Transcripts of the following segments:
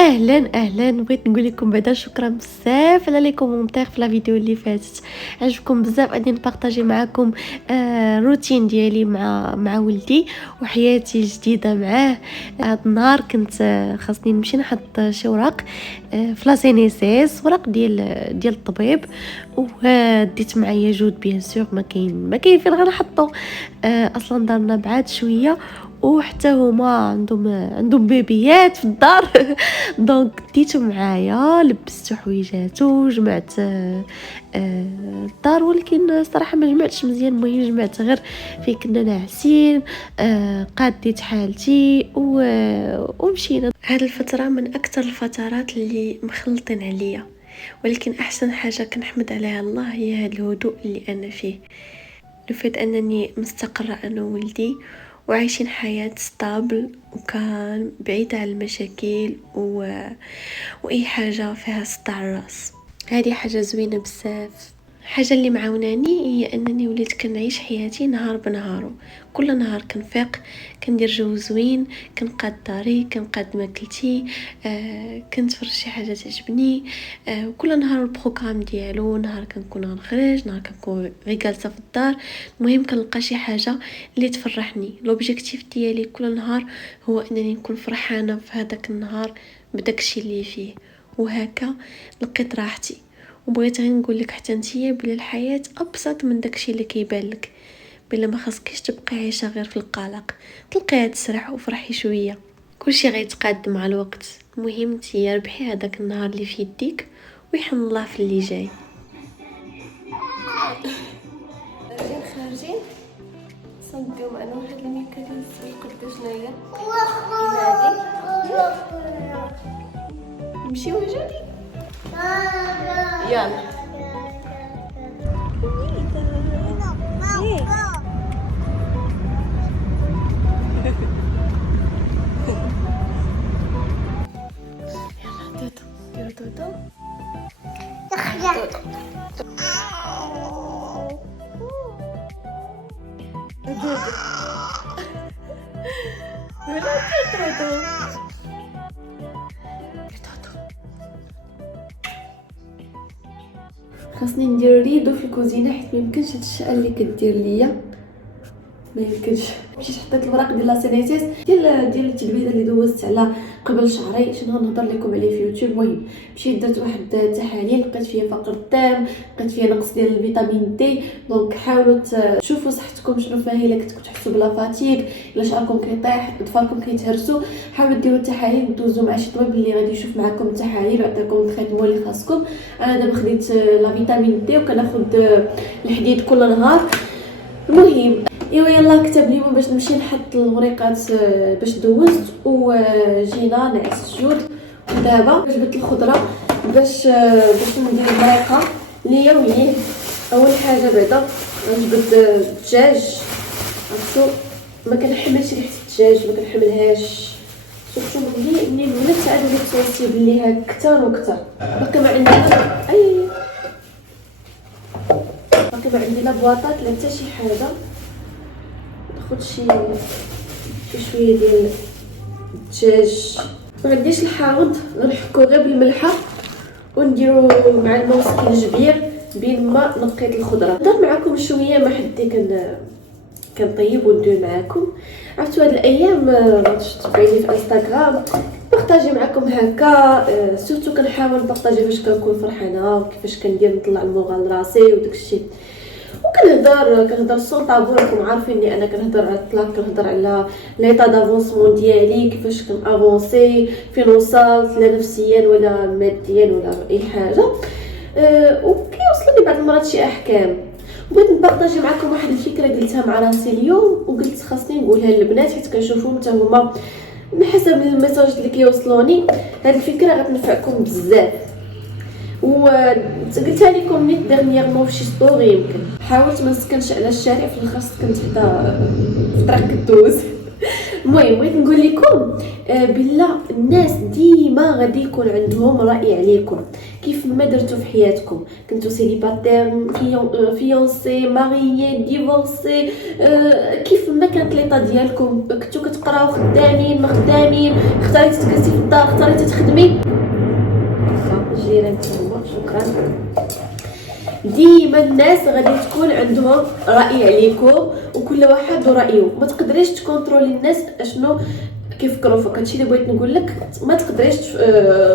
اهلا بغيت نقول لكم بعدا شكرا بزاف على لي كومونتير في لا فيديو اللي فاتت. عجبكم بزاف غادي نبارطاجي معكم روتين ديالي مع ولدي وحياتي الجديده معاه. هذا النهار كنت خاصني نمشي نحط شي وراق في لا سينيسيس، وراق ديال الطبيب، وديت معايا جود بيان سور ما كاين فين غنحطو. اصلا دارنا بعاد شويه وحتى هما عندهم بيبيات في الدار دونك ديتو معايا، لبستو حويجاتو، جمعت الدار، ولكن صراحه ما جمعتش مزيان. المهم جمعت غير فين كنا ناعسين، قاديت حالتي ومشينا. هذه الفتره من اكثر الفترات اللي مخلطين عليا، ولكن احسن حاجه كنحمد عليها الله هي هذا الهدوء اللي انا فيه، لفت انني مستقره انا وولدي وعايشين حياة ستابل وكان بعيدة عن المشاكل واي حاجة فيها صداع الراس. هذه حاجة زوينة بزاف. حاجة اللي معاوناني هي انني وليت كنعيش حياتي نهار بنهارو، كل نهار كنفيق كندير جو زوين، كنقاد داري، كنقاد ماكلتي، كنتفرج شي حاجه تعجبني، وكل نهار البروغرام ديالو. نهار كنكون غنخرج، نهار كنكون غير جالسه في الدار. المهم كنلقى شي حاجه اللي تفرحني. لوبجيكتيف ديالي كل نهار هو انني نكون فرحانه في هذاك النهار بداكشي اللي فيه، وهكا لقيت راحتي. وبغيت غير نقول لك حتى نتيا بلي الحياه ابسط من داكشي اللي كيبان لك، بلا ما خاصكيش تبقى عايشه غير في القلق، تلقيها تسرح وفرحي شويه، كلشي غيتقاد مع الوقت. المهم نتيا ربحي هذاك النهار اللي في يديك ويحن الله في اللي جاي. خارجين صنبيو معنا واحد الميكا ديال السوق قد شناهي نمشيو جودي يلا. دودو خاصني ندير ريدو في الكوزينه، حيت ميمكنش هاد الشقه اللي كدير ليا، ما يمكنش. مشيت حطيت الوراق ديال لاسينيتيس ديال التلبيده اللي دوزت على قبل شهري، شنو غنهضر لكم عليه في يوتيوب. المهم مشيت درت واحد التحاليل، لقيت فيها فقر الدم، لقيت فيها نقص ديال الفيتامين دي. دونك حاولوا تشوفوا صحتكم شنو فيها، الا كنتو تحسوا بلا فاتيك، الا شعركم كيطيح، ظفاركم كيتهرسوا، حاولوا ديروا التحاليل، دوزوا مع شي طبيب اللي غادي يشوف معكم التحاليل ويعطيكم التريتمون اللي خاصكم. انا دابا خديت لا فيتامين دي وكناخذ الحديد كل نهار. المهم يلا كتب لي باش نمشي نحط الوريقات باش دوزت، وجينا نعس جود. ودابا جبت الخضره باش ندير المريقه اليوميه. اول حاجه بعدا غنجبد الدجاج. عرفتوا ما كنحملش ريحه الدجاج، ما كنحملهاش، شفتوا ملي الولاد عاد وليت توصي بليها كثر وكثر. باقي ما عندي لا بواطات لا حتى شي حاجه. ناخذ شي شويه ديال الدجاج، ما عنديش الحامض، غنحكو غير بالملحه ونديرو مع الماء وسط الجبير. بين ما نقيت الخضره نهضر معكم شويه ما حدي كنطيب وندير معكم. عرفتوا هاد الايام غادي تبعيني في انستغرام بارطاجي معكم هكا، سورتو كنحاول نبارطاجي فاش كنكون فرحانه وكيفاش كندير نطلع المورال راسي وداكشي. وكنهضر سون طابو، راكم عارفيني انا كنهضر على الطلاق، كنهضر على ليطا دافونسمون ديالي، كيفاش كنافونسي، فين وصلت لا نفسيا ولا ماديا ولا اي حاجه. وكيوصلني بعض المرات شي احكام. بغيت نبارطاجي معكم واحد الفكره قلتها مع راسي اليوم، وقلت خاصني نقولها للبنات حيت كنشوفهم حتى هما بحسب الميساج اللي كيوصلوني هاد الفكره غتنفعكم بزاف. وقلتها لكم نيت ديرنييرمون في شي ستوري. يمكن حاولت ما نسكنش على الشارع، في الخاص كنت حدا في طريق كدوز. المهم بغيت نقول لكم بلا الناس ديما غادي يكون عندهم راي عليكم. كيف ما درتو في حياتكم، كنتو سيليباتير، فيونسي، ماريي، ديفورسي، كيف ما كانت ليطا ديالكم، كنتو كتقراو، خدامين ما خدامين، اختاريتي تجلسي في الدار، اختاريتي تخدمي، الجيران تما شكرا. ديما الناس غادي تكون عندهم راي عليكم، وكل واحد ورايه. ما تقدريش تكونترولي الناس اشنو كيفكروا فيك. هادشي اللي بغيت نقول لك، ما تقدريش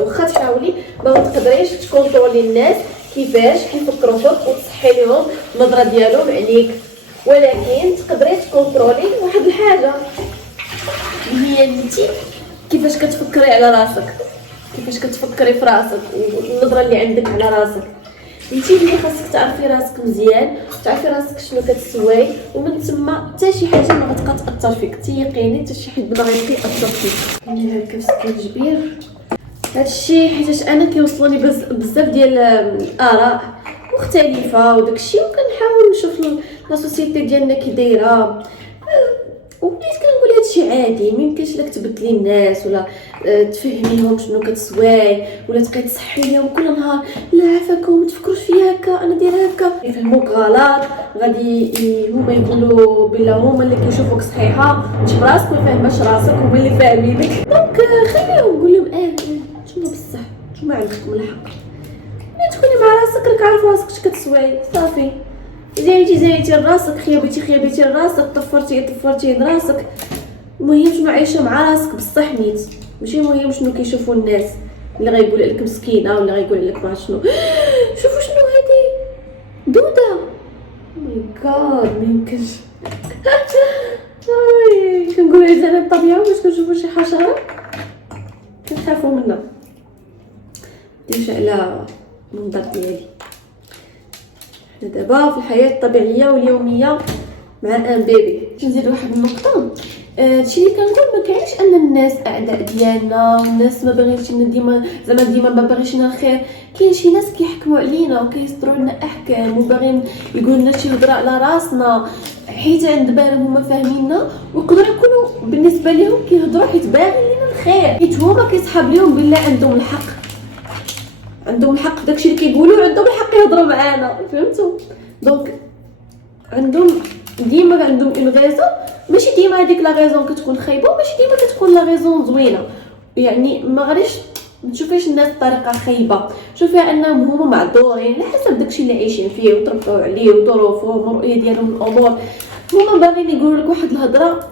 واخا تحاولي ما تقدريش تكونترولي الناس كيفاش كيفكروا فيك وتصحي لهم النظره ديالهم عليك، ولكن تقدري تكونترولي واحد الحاجه اللي هي انت كيفاش كتفكري على راسك، كيفاش كتفكري في راسك، والنظره اللي عندك على راسك. انت اللي خاصك تعرفي راسك مزيان، تعرفي راسك شنو كتسواي، ومن تما حتى شي حاجه ما غتبقى تاثر فيك. تيقيني حتى شي حد ما غيبقى ياثر فيك. ندير هكا في الكبير هادشي حيتاش انا كيوصلوني بزاف ديال الاراء مختلفه وداكشي، وكنحاول نشوف لا سوسيتي ديالنا كي دايره، وبديت كنقول هادشي عادي. ميمكنش لك تبدلي الناس ولا تفهميهم شنو كتسواي، ولا تبقاي تصحي لهم كل نهار لا عافاكم ما تفكروش فيا هكا، انا دايره هكا. يفهموك غلط، غادي هما يقولوا بلا هما اللي كيشوفوك صحيحه، انت براسك ما فاهماش راسك، هما اللي فاهمينك. دونك خليهم، قول لهم نتوما بصح نتوما عندكم الحق. ملي تكوني مع راسك راك عارف راسك اش كتسواي، صافي. زايتي لراسك، خيابيتي لراسك، طفرتي لراسك. المهم شنو عايشه مع راسك بصح نيت، ماشي المهم شنو كيشوفوا الناس، اللي غيقول لك مسكينه ولا غيقول لك ما شنو. شوفوا شنو هذه دوده، ماي جاد ما يمكنش. كنقول زعما الطبيعه باش كنشوفوا شي حشره كنخافوا منها. ديرش على المنظر ديالي. حنا دابا في الحياه الطبيعيه واليوميه مع ان بيبي. نزيد واحد النقطه، هادشي اللي كنقول ما كاينش ان الناس اعداء ديالنا، الناس ما باغينش ديما ما باغيش لنا الخير. كاين شي ناس كيحكموا علينا وكيصدروا لنا احكام وباغيين يقولوا لنا شي هضره على راسنا حيت عند بالهم هما فاهميننا، ويقدروا يكونوا بالنسبه لهم كيهضروا حيت باغيين لنا الخير، حيت هما كيسحاب لهم بالله عندهم الحق داكشي اللي كيقولوا، عندهم الحق يهضروا معانا، فهمتوا؟ دونك عندهم ديما اون غيزون، ماشي ديما هذيك لا غيزون كتكون خايبه، وماشي ديما كتكون لا غيزون زوينه. يعني ما غاديش تشوفيش الناس بطريقه خايبه، شوفيها انهم هما معذورين على حسب داكشي اللي عايشين فيه وتربوا عليه وظروفهم والرؤيه ديالهم الامور. هما باغيين يقولوا لك واحد الهضره،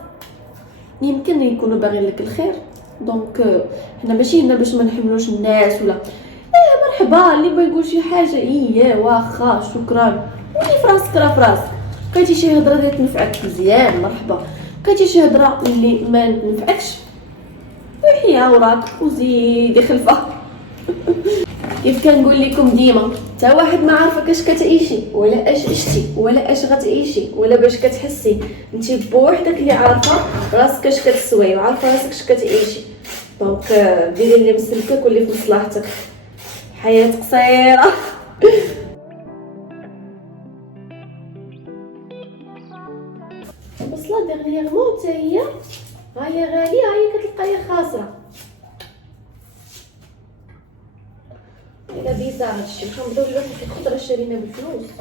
يمكن يكونوا باغيين لك الخير. دونك حنا ماشي هنا باش ما نحملوش الناس ولا مرحبا. اللي ما يقول شي حاجه واخا شكرا، واللي في راسك راه في راسك. لقيتي شي هضره اللي تنفعك مزيان مرحبا، لقيتي شي هضره اللي ما تنفعكش وحيها وراك وزيدي خلفه. كيف كنقول لكم ديما، حتى واحد ما عارفك اش كتعيشي ولا اش عشتي ولا اش غتعيشي ولا باش كتحسي. انت بوحدك اللي عارفه راسك اش كتسوي وعارفه راسك اش كتعيشي. دونك ديري اللي مسلكك واللي في مصلحتك. حياه قصيره. وصلت ديغنيغمون حتى هي غاليه، هي كتلقايها خاسره. الا بيزا هادشي كنبداو دابا في الخضره شرينا بالفلوس.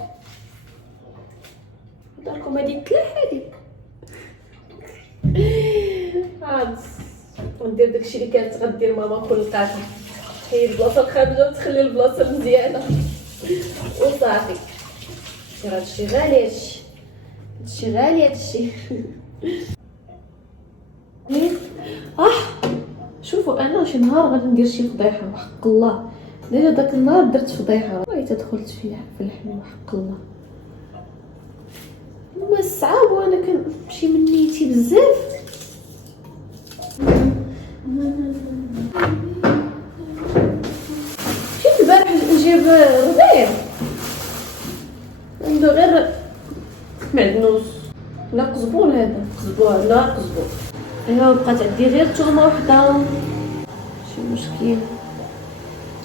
داركم هادي تلاح هادي هاد وندير داكشي اللي كانت غدير ماما كل لقاتها، تحيد البلاصه الخارجه وتخلي البلاصه المزيانه وصافي. هادشي غالي، هادشي غالي هادشي. شوفوا انا شي نهار غادي ندير شي فضيحه وحق الله. ديجا داك النهار درت فضيحه ويت دخلت في الحمل وحق الله. هما الصعاب وانا كنمشي من نيتي بزاف. مشيت البارح نجيب ربيع عنده غير معدنوس لا قزبون، هذا قزبون لا قزبون. ايوا بقات عندي غير تومه وحده، ماشي مشكل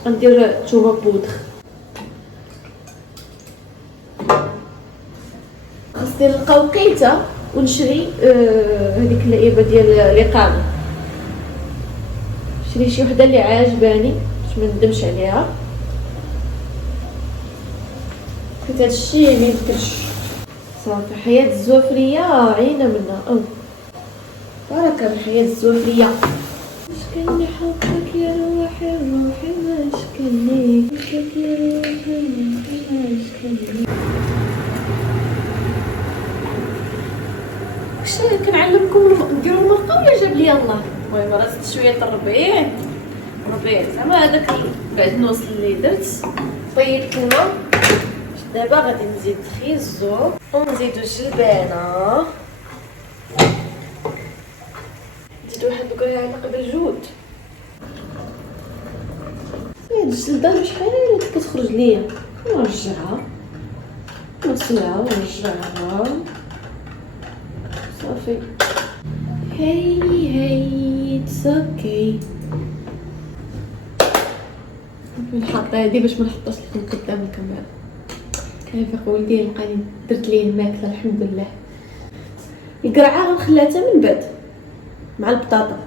غندير تومه بودر. خاصني نلقى وقيته ونشري هذيك اللعيبه ديال الاقامه. شري شي وحده اللي عاجباني باش ما ندمش عليها. كنت هادشي ما يمكنش صافي. حياه الزوافريه عينا منها. بركه الحياه الزوافريه. واش كان حبك يا روحي روحي واش كان لي حبك يا روحي روحي واش كان لي. واش كنعلمكم نديروا المرقه ولا جاب لي الله؟ المهم راه زدت شويه الربيع زعما هذاك البعدنوس اللي درت طيبت الماء. دابا غادي نزيد خيزو ونزيدو الجلبانه، نزيد واحد الكريعه بالجود. هاد الجلده شحال كتخرج ليا نرجعها نغسلها ونرجعها صافي. هاي اتس اوكي. نحط هادي باش ما نحطوش لكم قدام الكاميرا. كيفيق ولدي لقاني درت ليه الماكله الحمد لله. القرعه غنخليها من بعد مع البطاطا.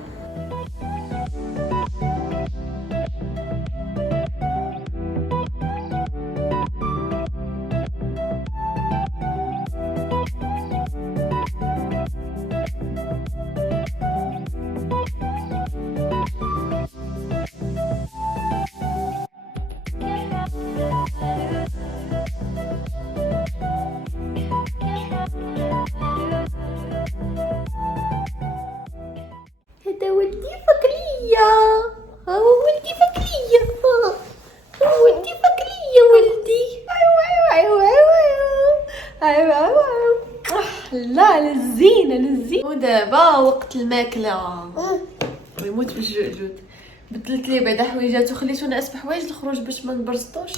هذا ولدي فكرية، ولدي فكرية، ولدي فكرية ولدي. لا للزينة. ودابا وقت الماكلة. ويموت بالجوجود. بدلت ليه بعدا حويجات وخليتو ناعس بحوايج الخروج باش ما نبرزطوش.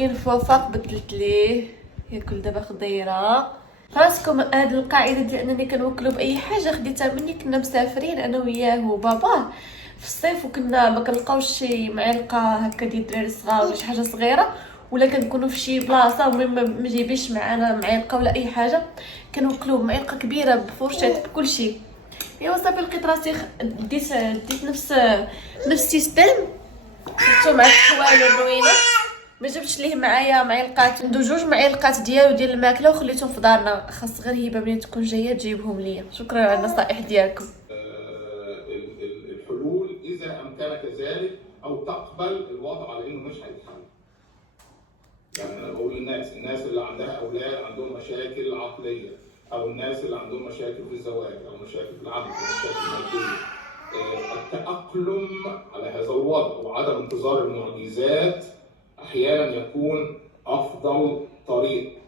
ان فوا فاق بدلت ليه ياكل دابا خضيره. راسكم هاد القاعده ديال انني كنوكلو باي حاجه خديتها مني. كنا مسافرين انا وياه وباباه في الصيف وكنا ما كنلقاوش شي معلقه هكا ديال الدراري الصغار ولا شي حاجه صغيره، ولا كنكونوا في شي بلاصه وما جايبينش معنا معلقه ولا اي حاجه، كنوكلو بمعلقه كبيره بفرشات بكل شيء. ايوا صافي لقيت راسي ديت نفس السيستم. درتو مع الحوالي الروينه. ما جبتش ليه معايا معلقات، ندو 2 معلقات ديال الماكله وخليتهم في دارنا. خاص غير هبه ملي تكون جايه تجيبهم ليا. شكرا على النصائح ديالكم. الحلول اذا امكنك ذلك او تقبل الوضع على انه مش هيتحل. يعني انا بقول للناس اللي عندها اولاد عندهم مشاكل عقليه، او الناس اللي عندهم مشاكل في الزواج او مشاكل في العمل او مشاكل ماديه، التأقلم على هذا الوضع وعدم انتظار المعجزات احيانا يكون افضل طريق.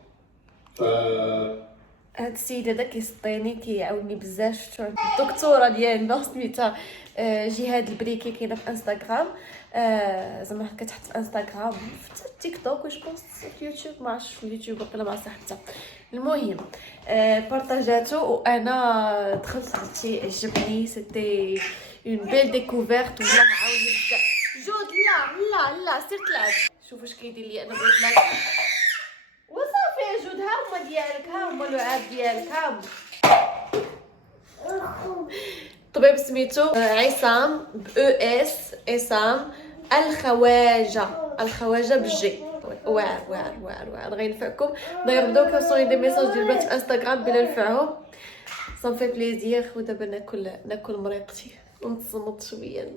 هاد السيد هذا كيسطيني كيعاوني بزاف. شفتو الدكتوره ديالنا سميتها جهاد البريكي، كاينه في انستغرام. زعما كتحط في انستغرام في تيك توك وش بونس في يوتيوب، ما عرفتش في اليوتيوب ولا ما صحتها. المهم بارطاجاتو وانا دخلت عرفتي عجبني. سيتي اون بيل ديكوفيرت. والله عاوني بزاف. جود لا سير تلعب. شوف واش كيدير لي انا بغيت نلعب وصافي. يا جود ها هما ديالك، ها هما اللعاب ديالك، ها هما. طبيب سميتو عصام اس عصام الخواجه بالجي. واعر غينفعكم. داير بداو كيوصلوني دي ميساج ديال البنات في انستغرام بلا نفعهم. صافي بليزير. ودابا ناكل مريقتي ونتصنت شويه.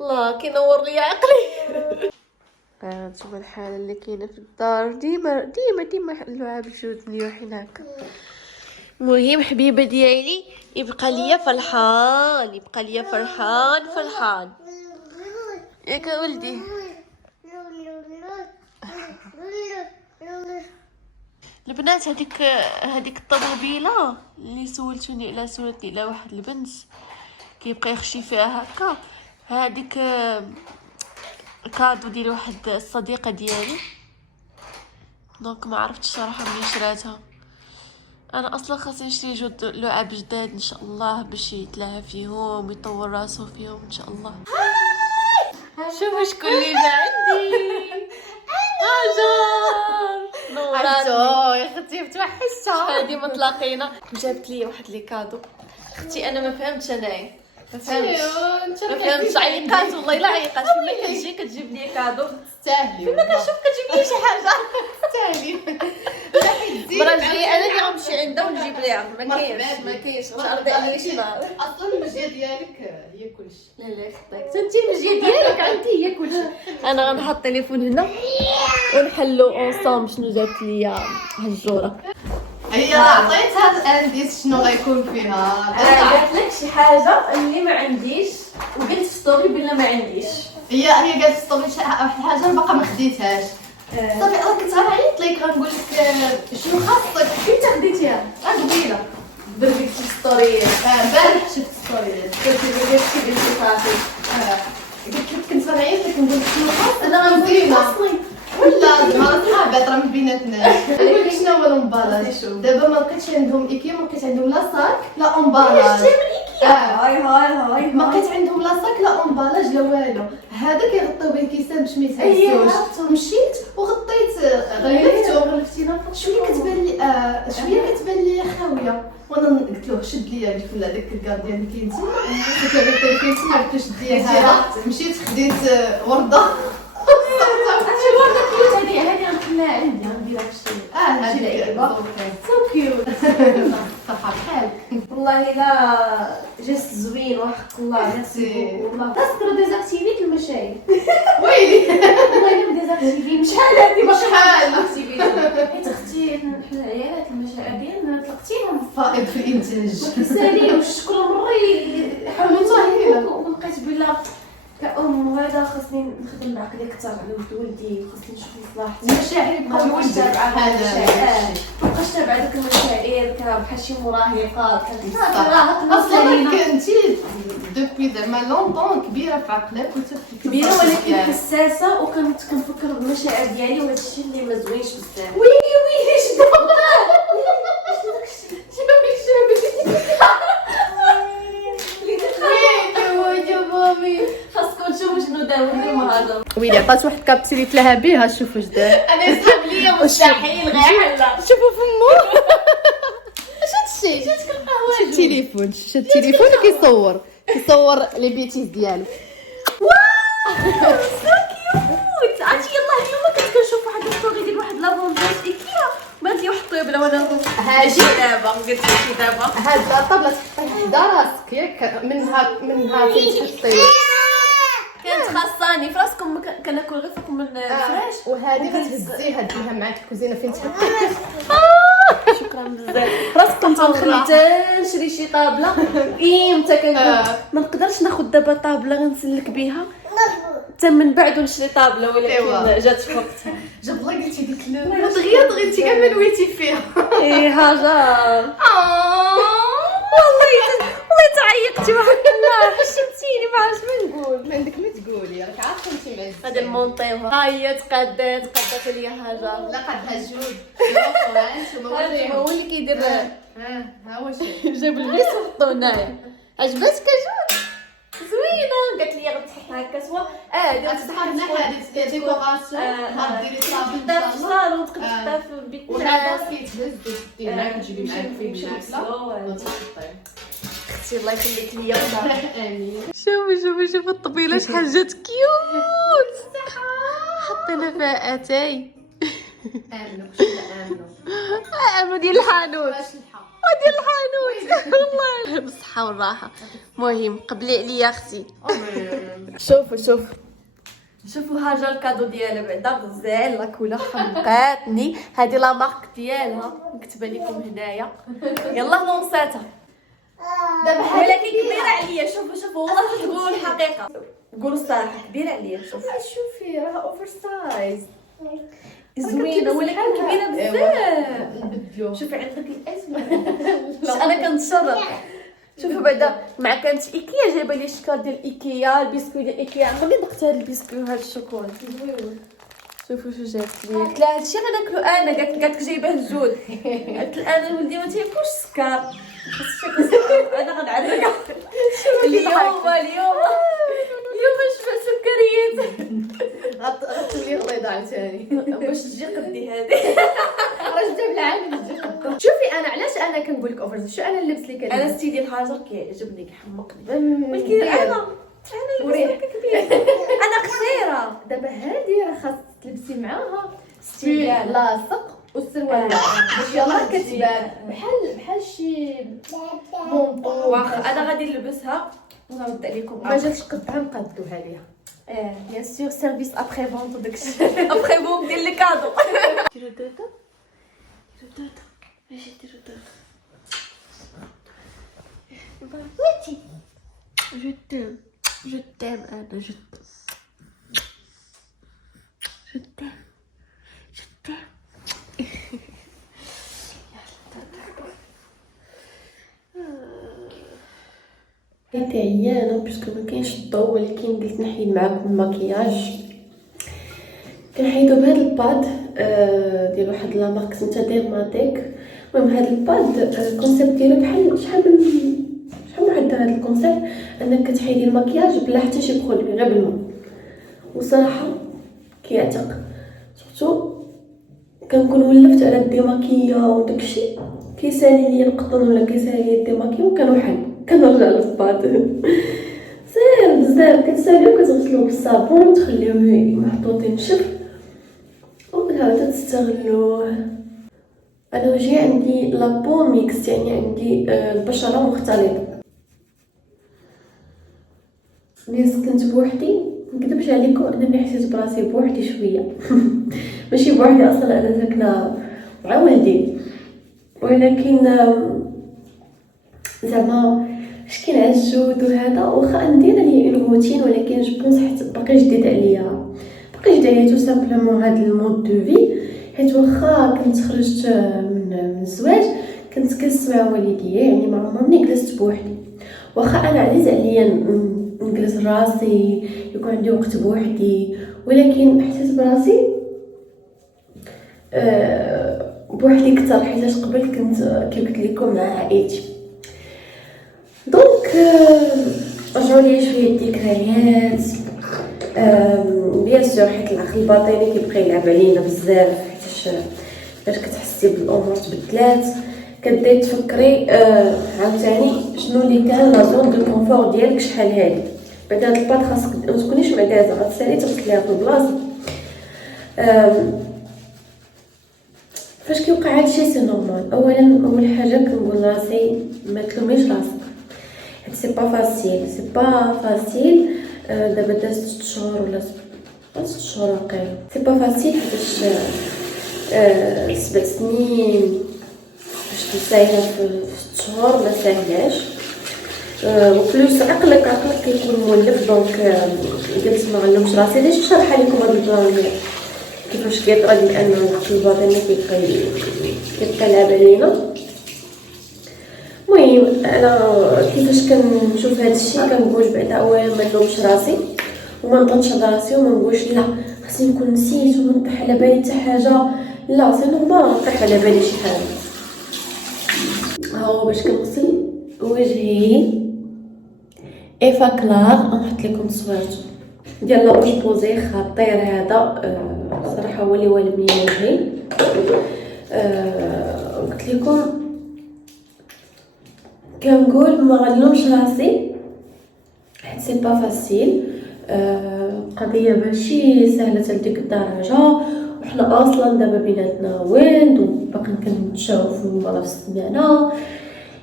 الله كينور لي عقلي. نتوما الحاله اللي كاينه في الدار ديما اللعاب الجود مليوحين هكا. المهم حبيبه ديالي يبقى ليا فرحان ياك ولدي. البنات هذيك الطوموبيله اللي سولتني على واحد البنت كيبقى يخشي فيها هكا. هذيك كادو ديال واحد الصديقه ديالي. دونك ما عرفتش صراحه منين شراتها. انا اصلا خاصني نشري جود لعاب جداد ان شاء الله باش يتلاها فيهم ويطور راسو فيهم ان شاء الله. شوفوا شكون اللي جا عندي. هاجر نوراني. اختي متوحشه هادي ما تلاقينا وجابت لي واحد لي كادو. اختي انا ما فهمتش انايا ما فهمتش عيقات والله لا عيقات. فيما كتجي كتجيب لي كادو تستاهلي فيما كنشوف كتجيب لي شي حاجه تستاهلي المره الجايه انا اللي غنمشي عندها ونجيب ليها. ما كاينش غنعرض عليا شي نهار. اصلا المجيه ديالك هي كلشي. لا لا خطاك انت المجيه ديالك عندي هي كلشي. انا غنحط التليفون هنا ونحلو اونصومبل شنو جات ليا هالجوره. هي عطيتها الانديس شنو غيكون فيها. انا قالت لك شي حاجه اللي ما عنديش وقلت في ستوري بلا ما عنديش. هي قالت ستوري واحد الحاجه باقا ما خديتهاش. صافي انا كنت غنعيط ليك غنقول لك شنو خاصك كنت خديتيها قبيله درتي في ستوري. امبارح شفت ستوريات قلتي صافي. قلت لك كنت غنعيط لك نقول لك شنو خاصك. انا غنقول لك ولا زعما صحابات راه ما بيناتناش. نقول لك شنو هو الامبالاج. دابا ما لقيتش عندهم ايكيا ما لقيت عندهم لا صاك لا امبالاج. هاي ما لقيت عندهم لا صاك لا امبالاج لا والو. هذا كيغطيو به الكيسان باش ما يتهزوش. مشيت وغطيت غلفتو شويه كتبان لي خاويه. وانا قلت له شد لي هذيك ولا داك الكارديان اللي كاين تما. قلت له اللي كاين تما قلت له شد لي هذا. مشيت خديت ورده. هذه غنخليها عندي غنديرها في شي هذه سو كيوت. صحه بحالك. والله لا جست زوين وحق الله. ميرسي والله. تذكروا ديزاكتيفيت المشاهد. ويلي والله ما ديزاكتيفيت شحال هادي شحال حيت اختي حنا العيالات المشاعر ديالنا طلقتيهم فائض في الانتاج. كيساليوش كل مره يحاولوا وبقيت بلا كأم هذا خاصني نخدم العقل اكثر على ولدي. خاصني نشوف مصلحتي. المشاعر مابقاش تابعه هذا مابقاش تابعه داك المشاعر بحال شي مراهقات. اصلا كنتي دوبي زعما لونطون كبيره في عقلك كبيره ولكن حساسه وكنفكر بالمشاعر ديالي وهذا الشيء اللي ما زوينش بزاف. ويلي شدو خاصكم تشوفوا شنو داو اليوم هذا. ويلي عطات واحد كابتيريت لها بها. شوفوا اش دار. انا يسحب ليا مستحيل غير حلا. شوفوا فمو اش هادشي. جاتك القهوه التليفون شد التليفون كيصور لي بيتيز ديالو. واو سو كيوت. عرفتي يلاه اليوم كنت كنشوف واحد الستوري ديال واحد لافونجات ايكيا بانت لي واحد الطيبله وانا هاجي دابا قلت لك دابا هاد الطابله تحطي حدا راسك ياك منها فين تحطي. كانت خاصاني في راسكم كناكل غير فوق من الفراش. وهذه كتهزيها ديها معاك الكوزينه فين تحطي. شكرا بزاف. راسكم تنخلي حتى نشري شي طابله امتى كنقول ما نقدرش ناخذ دابا طابله غنسلك بها حتى من بعد ونشري طابله ولكن جات في وقتها. جاب الله قلتي ديك دغيا انت كاع ما نويتي فيها. ايه هاجر والله تعيقتي وحق الله حشمتيني ما عرفتش ما نقول. ما عندك ما تقولي راك عارفه انت معزه. غادي نمونطيوها. ها هي تقادات ليا هاجر. لا قدها الجود. هذا هو اللي كيدير ها هو شي جاب البيس وحطو هنايا. عجبتك جود زوينه. قالت لي غتحطها هكا سوا غتحطنا هذه ديكوراسيون. غديري صابون تحطها في الصالون تقدر تحطها في البيت وهذا كيتهز تدي معاك تجيبي معاك فين الماكله. اختي الله يخليك ليا والله. امين. شوفوا الطبيله شحال جات كيوت. حطينا فيها اتاي. امنوا ديال الحانوت وديال الحانوت والله بالصحه والراحه. المهم قبلي عليا اختي. شوفوا هاجر الكادو ديالها بعدا غزال لا كولور حمقاتني. هذه لا مارك ديالها مكتوبه لكم هنايا. يلا لونساتها دابا ولكن كبيره عليا. شوفوا والله تقولوا الحقيقه قولوا الصراحه كبيره عليا. شوفي راه اوفر سايز زوينه ولكن كبيره بزاف. نبدلو. شوفي عندك الاسم انا كنتشرف. شوفوا بعدا مع كانت ايكيا جايبه لي الشكال ديال ايكيا البسكوي ديال ايكيا. عمرني ذقت هذا البسكوي وهذا الشوكولا زوين. شوفوا شو جابت لي. قلت لها هادشي غناكلو انا. قالت لك جايباه الجود. قلت لها انا ولدي ما تياكلش السكر. انا غنعرق اليوم شفت سكريات غتولي غليظه عاوتاني. واش تجي قدي هذه خرجتها بالعين تجي خدام. شوفي انا علاش انا كنقول لك اوفر شو انا اللبس اللي كنلبس. انا ستيلي الهاجر كيعجبني كيحمقني، ولكن انا وريح كبير انا قصيره. دابا هادي راه خاص تلبسي معاها ستيل لاصق والسروال باش يلاه كتبان بحال شي بونطون. واخا انا غادي نلبسها ونرد عليكم. ما جاتش قدها نقادوها ليها. بيان سور سيرفيس ابري فونت داكشي ابري فونت ديال لي كادو. ديرو دوطا ماشي ديرو دوطا بابوتي جو تيم انا جو تيم كنت عيانه باسكو ما كاينش الضوء، ولكن قلت نحيد معكم المكياج. كنحيدو بهذا الباد ديال واحد لا مارك سميتها ديرماتيك. المهم هذا الباد الكونسيبت ديالو بحال شحال من عندها هذا الكونسيبت انك كتحيدي المكياج بلا حتى شي برودوي غير بالماء، وصراحه كيعتق. سورتو كنكون ولفت على الديماكيه وداكشي كيسالي ليا القطن ولا كيسالي ليا الديماكيه وكنوحل كنرجع للباد. ساهل بزاف، كتساليو كتغسلوه بالصابون تخليوه محطوطين شف وهذا تستغلوه. انا وجهي عندي لابو ميكس، يعني عندي البشره مختلطه. ملي سكنت بوحدي نكذبش عليكم انني حسيت براسي بوحدي شويه ماشي بوحدي اصلا، انا ساكنه مع والدي، ولكن زعما فاش كنعس الجود وهذا واخا ندير لي اون روتين، ولكن جو بونس حيت باقي جديد عليا تو سامبلومون هذا المود دو في. حيت واخا كنت خرجت من الزواج كنت كنسمع والديا، يعني ما عمرني جلست بوحدي. واخا انا عزيز عليا نجلس راسي يكون عندي وقت بوحدي، ولكن حسيت براسي بوحدي كثر حيت قبل كنت كيف قلت لكم مع عائلتي. دونك رجعوا لي شويه الذكريات. بيان سور حيت العقل الباطني كيبقى يلعب علينا بزاف، حيت فاش كتحسي بالامور تبدلات كتبداي تفكري عاوتاني شنو اللي كان لا زون دو كونفور ديالك شحال هادي. بعد هاد الباد خاصك ما تكونيش معكازه، غتسالي تغسليها في البلاصه. فاش كيوقع هادشي سي نورمال. اول حاجه كنقول لراسي ما تلوميش راسك، حيت سي با فاسيل. دابا دازت 6 شهور ولا 6 شهور وقيله، سي با فاسيل حيتاش 7 سنين باش تنسايها في 6 شهور ما ساهلاش. وبلوس عقلك كيكون مولف. دونك قلت ما نلومش راسي. ليش شرح لكم هذا البلان كيفاش كيطرى ديال ان العقل الباطني كيبقى يلعب علينا. المهم انا كيفاش كنشوف هذا الشيء كنقول بعدا اولا ما نلومش راسي وما نضغطش على راسي وما نقولش لا خصني نكون نسيت وما نطيح على بالي حتى حاجه. لا سي نورمال نطيح على بالي شي حاجه. هاو باش كنغسل وجهي ايفا كلار. نحط لكم تصويرته ديال لا روش بوزي خطير هذا صراحه هو اللي والم لي وجهي. قلت لكم كنقول ما غنلومش راسي حيت سي با فاسيل. قضيه ماشي سهله لديك الدرجه، وحنا اصلا دابا بيناتنا ولد وباقي كنتشافوا مرة في السمانه.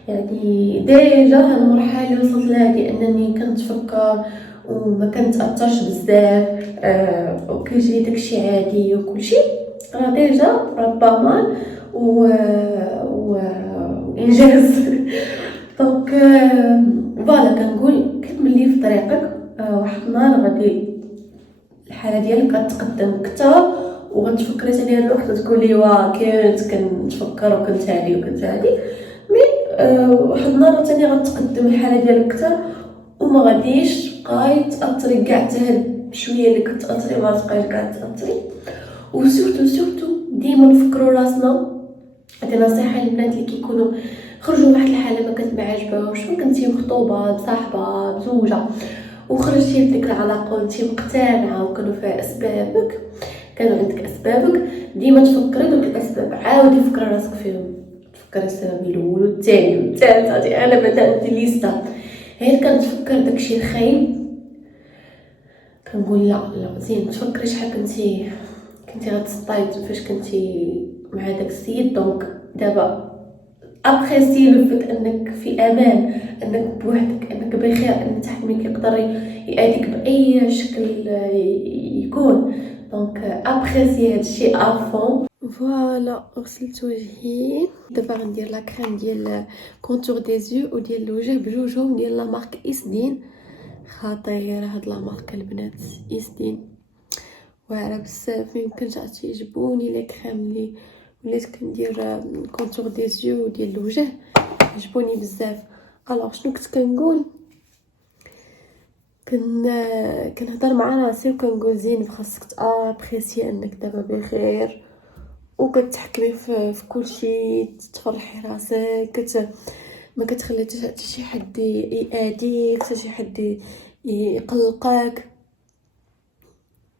يعني ديجا هاد المرحله اللي وصلت لها انني كنتفكر وما كنتاثرش بزاف وكيجي داكشي عادي وكلشي راه ديجا راه بامان و انجاز. دونك فوالا كنقول كملي في طريقك. واحد النهار غادي الحاله ديالك غتقدم كثر وغتفكري ثاني هاد الوقت تقولي واه كنت كنتفكر وكنت هادي مي واحد النهار ثاني غتقدم الحاله ديالك كثر وما غاديش تبقاي تاثري كاع حتى هاد شويه اللي كتاثري ما تبقايش كاع تاثري. وسورتو ديما نفكروا راسنا. هذه نصيحه للبنات اللي كيكونوا خرجوا واحد الحاله ما كانت معجباوش، كنتي مخطوبه بصاحبه بزوجه وخرجتي لديك العلاقه وانتي مقتنعه وكانوا فيها اسبابك، كانوا عندك اسبابك ديما تفكري دوك الاسباب، عاودي فكري راسك فيهم، تفكري السبب الاول والثاني والثالث. هادي انا مثلا عندي ليستا، غير كنتفكر داكشي الخايب كنقول لا زين. تفكري شحال كنتي غتسطاي فاش كنتي مع داك السيد، دونك دابا ابريسي لو فيت انك في امان، انك بوحدك، انك بخير، ان تحميك يقدر يأذيك باي شكل يكون. دونك ابريسي هادشي افون. فوالا غسلت وجهي، دابا غندير لا كريم ديال كونتور دي زيو وديال الوجه بجوجهم ديال لا مارك إيسدين. خطيره هاد لا مارك البنات، إيسدين واعره بزاف، ميمكنش تعجبوني لي كريم اللي وليت كندير كونتور دي زيو ديال الوجه، عجبوني بزاف. الوغ شنو كنت كنقول، كنهضر مع راسي وكنقول زين خاصك تابريسي انك دابا بخير وكتحكمي في كل شيء، تفرحي راسك، ما كتخلي حتى شي حد يأذيك، حتى شي حد يقلقك.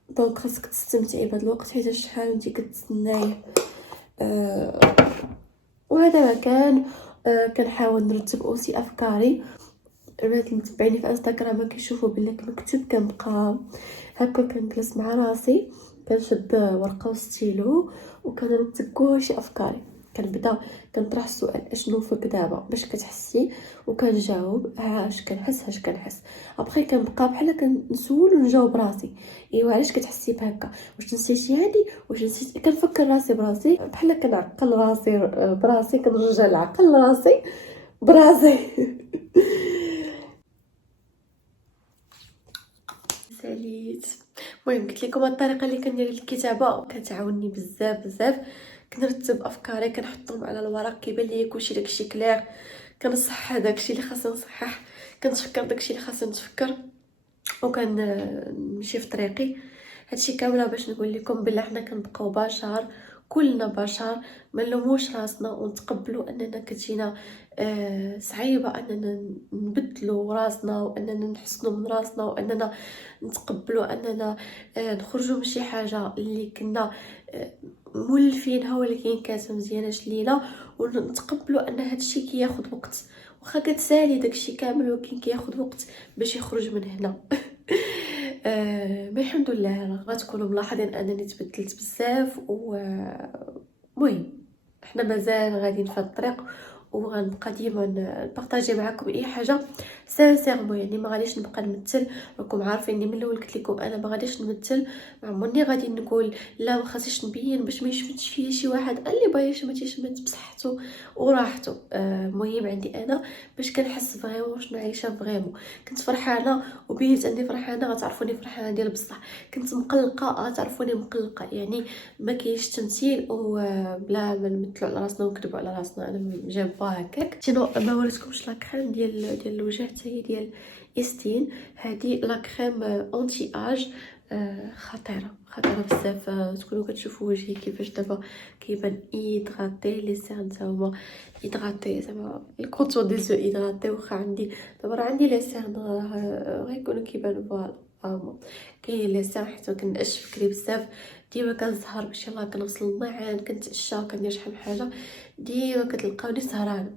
دونك خاصك تستمتعي بهذا الوقت حيت شحال انت كتسنايه. وهذا ما كان. كنحاول نرتب اوسي افكاري. البنات اللي متبعيني في انستغرام كيشوفوا بلي كنكتب، كنبقى هكا كنجلس مع راسي، كنشد ورقه وستيلو وكنرتب كلشي افكاري. كنبدا كنطرح السؤال اشنو فيك دابا باش كتحسي، وكنجاوب اش كنحس. ابخي كنبقى بحال كنسول ونجاوب راسي، ايوا علاش كتحسي بهكا، واش نسيتي هادي، واش نسيت. كنفكر راسي براسي، بحال كنعقل راسي براسي، كنرجع العقل راسي براسي. ساليت. المهم قلت لكم الطريقه اللي كندير الكتابه كتعاونني بزاف. كنرتب افكاري، كنحطهم على الورق، كيبان لي كلشي داكشي كلير، كنصحح داكشي اللي خاصني نصحح، كنتفكر داكشي اللي خاصني نتفكر، وكنمشي في طريقي. هادشي كامله باش نقول لكم بلا حنا كنبقاو بشر، كلنا بشر، ما نلوموش راسنا ونتقبلوا اننا كتجينا صعيبه اننا نبدلوا راسنا، واننا نحسنوا من راسنا، واننا نتقبلوا اننا نخرجوا من شي حاجه اللي كنا مولفينها ولكن كانت مزياناش لينا، ونتقبلوا ان هادشي كياخد وقت، واخا كتسالي داكشي كامل ولكن كياخد وقت باش يخرج من هنا. ما الحمد لله غتكونوا ملاحظين انني تبدلت بزاف. المهم احنا مازال غاديين في الطريق، وغنبقى ديما نبارطاجي معكم اي حاجه سانسيرمون. يعني ما غاديش نبقى نمثل، راكم عارفين من الاول قلت لكم انا ما غاديش نمثل، ما عمرني غادي نقول لا ما خاصنيش نبين باش ما يشمتش فيا شي واحد. اللي باغي يشمت يشمت بصحته وراحته. المهم عندي انا باش كنحس فريمون شنو عايشه فريمون. كنت فرحانه وبينت اني فرحانه، غتعرفوني فرحانه ديال بصح. كنت مقلقه، غتعرفوني مقلقه. يعني ما كاينش تمثيل وبلا ما نمثلوا على راسنا ونكذبوا على راسنا. انا جاب هكاك. شنو ما وريتكمش لا كريم ديال الوجه حتى هي ديال إيستين. هذه لا كريم اونتي اج، خطيره بزاف. تكونوا كتشوفوا وجهي كيفاش دابا كيبان ايدغاتي، لي سير نتا هما ايدغاتي، زعما الكونتور دي زو ايدغاتي. واخا عندي دابا راه عندي لي سير غيكونوا كيبانوا فوالا. كاين لي سير حيت كنشف بكري بزاف، ديما كنسهر باش يلاه كنغسل النعال، كنتعشى، كندير شحال من حاجه، ديما كتلقاوني سهرانه.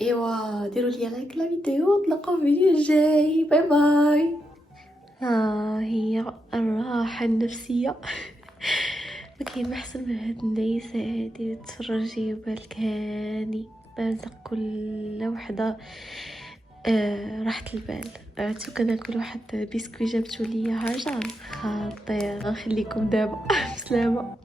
ايوا ديروا لي لايك لا فيديو، نتلاقاو في الفيديو الجاي. باي باي. هي الراحه النفسيه. ما كاين ما احسن من هاد النيسه هادي، تفرجي بالك هاني بارزه كل وحده. راحة البال. عرفتو كناكل واحد بسكوي جابتو ليا هاجر خطير، غنخليكم دابا. بسلامه.